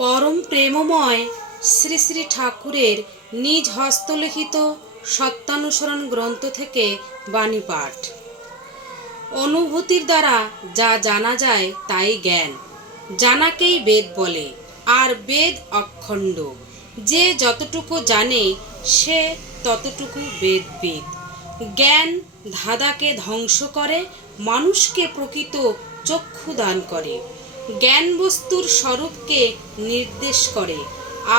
পরম প্রেমময় শ্রী শ্রী ঠাকুরের নিজ হস্তলিখিত সত্যানুসরণ গ্রন্থ থেকে বাণী পাঠ। অনুভূতির দ্বারা যা জানা যায় তাই জ্ঞান। জানাকেই বেদ বলে, আর বেদ অখণ্ড। যে যতটুকু জানে সে ততটুকু বেদ। জ্ঞান ধাঁধাকে ধ্বংস করে, মানুষকে প্রকৃত চক্ষু দান করে। জ্ঞান বস্তুর স্বরূপকে নির্দেশ করে,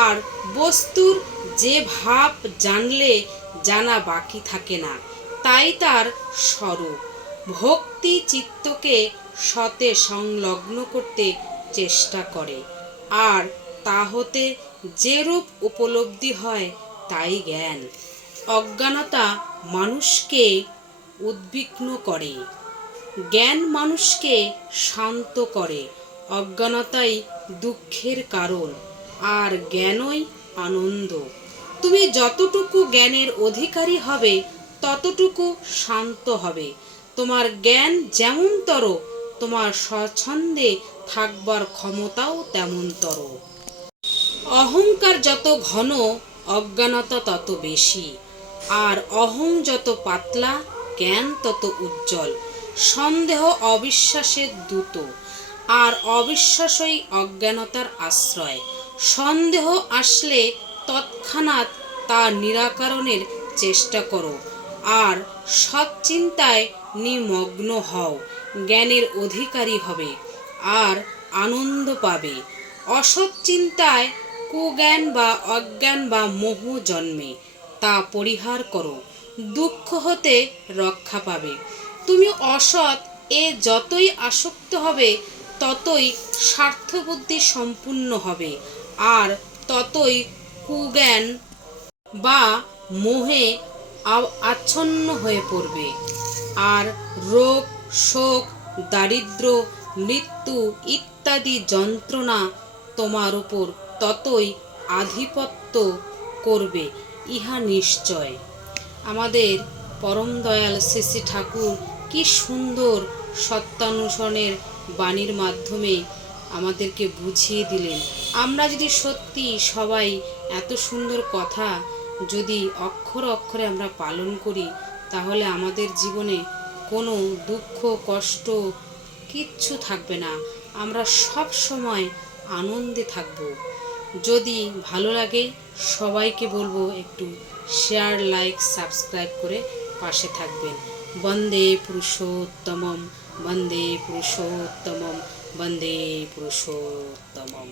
আর বস্তুর যে ভাব জানলে জানা বাকি থাকে না, তাই তার স্বরূপ। ভক্তি চিত্তকে সতে সংলগ্ন করতে চেষ্টা করে, আর তা হতে যে রূপ উপলব্ধি হয় তাই জ্ঞান। অজ্ঞানতা মানুষকে উদ্বিগ্ন করে, জ্ঞান মানুষকে শান্ত করে। অজ্ঞানতাই দুঃখের কারণ, আর জ্ঞানই আনন্দ। তুমি যতটুকু জ্ঞানের অধিকারী হবে ততটুকু শান্ত হবে। তোমার জ্ঞান যেমনতর, তোমার স্বচ্ছন্দে থাকবার ক্ষমতাও তেমনতর। অহংকার যত ঘন, অজ্ঞানতা তত বেশি। আর অহং যত পাতলা, জ্ঞান তত উজ্জ্বল। সন্দেহ অবিশ্বাসের দূত, আর অবিশ্বাসই অজ্ঞানতার আশ্রয়। সন্দেহ আসলে তৎক্ষণাৎ তা নিরাকরণের চেষ্টা করো, আর সৎচিন্তায় নিমগ্ন হও। জ্ঞানের অধিকারী হবে, আর আনন্দ পাবে। অসৎ চিন্তায় কুজ্ঞান বা অজ্ঞান বা মোহ জন্মে, তা পরিহার করো, দুঃখ হতে রক্ষা পাবে। তুমি অসৎ এ যতই আসক্ত হবে ততই স্বার্থবুদ্ধি সম্পূর্ণ হবে, আর ততই কুজ্ঞান বা মোহে আচ্ছন্ন হয়ে পড়বে। আর রোগ, শোক, দারিদ্র্য, মৃত্যু ইত্যাদি যন্ত্রণা তোমার উপর ততই আধিপত্য করবে, ইহা নিশ্চয়। আমাদের পরম দয়াল শ্রী শ্রী ঠাকুর কি সুন্দর সত্যানুসরণের বাণীর মাধ্যমে আমাদেরকে বুঝিয়ে দিলেন। আমরা যদি সত্যি সবাই এত সুন্দর কথা যদি অক্ষরে অক্ষরে আমরা পালন করি, তাহলে আমাদের জীবনে কোনো দুঃখ কষ্ট কিচ্ছু থাকবে না। আমরা সব সময় আনন্দে থাকব। যদি ভালো লাগে সবাইকে বলবো একটু শেয়ার, লাইক, সাবস্ক্রাইব করে পাশে থাকবেন। বন্দে পুরুষোত্তমম, বন্দে পুরুষোত্তমম, বন্দে পুরুষোত্তমম।